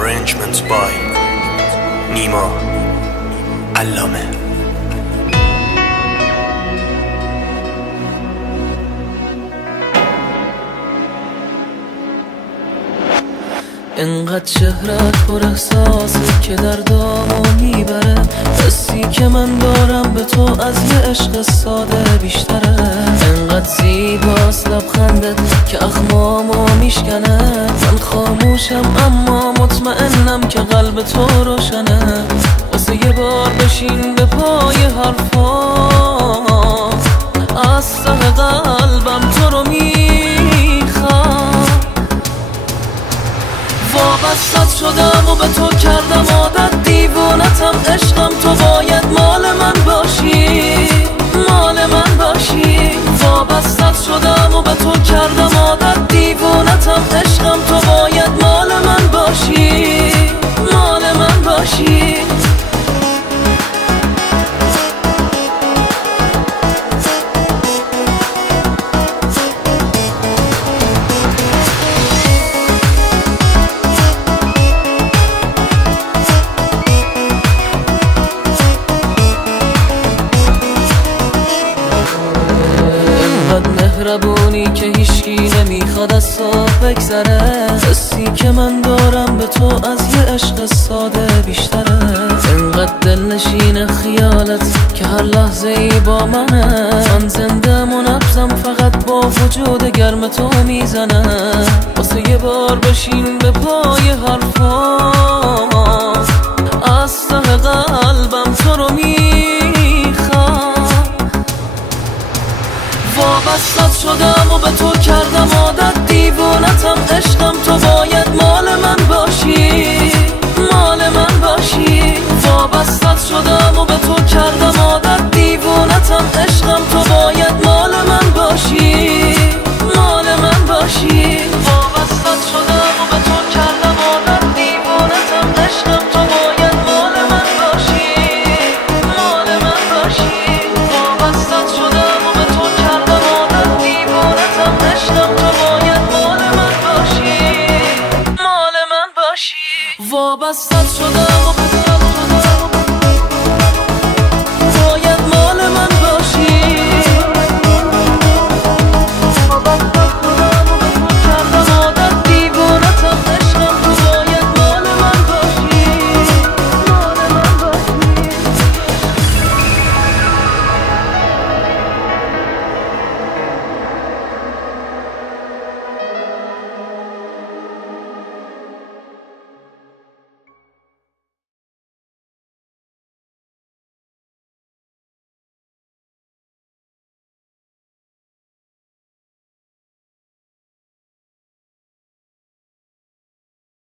Arrangements by نیما علامه. انقدر چهرت پر احساسه که دردامو میبره، حسی که من دارم به تو از یه عشق ساده بیشتره. انقدر زیباست لبخندت که اخمامو میشکنه، من خاموشم اما مطمئنم که قلب تو روشنه. واسه یه بار بشین به پای حرفا، از ته قلبم تو رو میخوام. وابستت شدم و به تو کردم عادت، دیوونتم عشقم، تو باید مال من باشی، مال من باشی. وابستت شدم و به تو کردم عادت، دیوونتم عشقم، تو باید مال من باشی، مال من باشی. مهربونی که هیچکی نمیخواد از تو بگذره، حسی که من دارم به تو از یه عشق ساده بیشتره. انقدر دلنشین خیالت که هر لحظه ای با منه، من زنده منبزم فقط با وجود گرم تو میزنه. واسه یه بار بشین به پای حرفا، از ته قلبم تو رو میخوام. وابستت شدم و به تو کردم عادت، دیوونتم عشقم، تو باید مال من باشی، مال من باشی. وابستت شدم و به تو کردم عادت، دیوونتم عشقم، تو باید مال من باشی، مال من باشی. وابستت شدم و به تو کردم عادت، دیوونتم عشقم، تو باید مال من باشی، مال من باشی. وابستت شدم و به تو کردم عادت، دیوونتم عشقم، تو باید مال من باشی، مال من باشی. وابستت شدم و به تو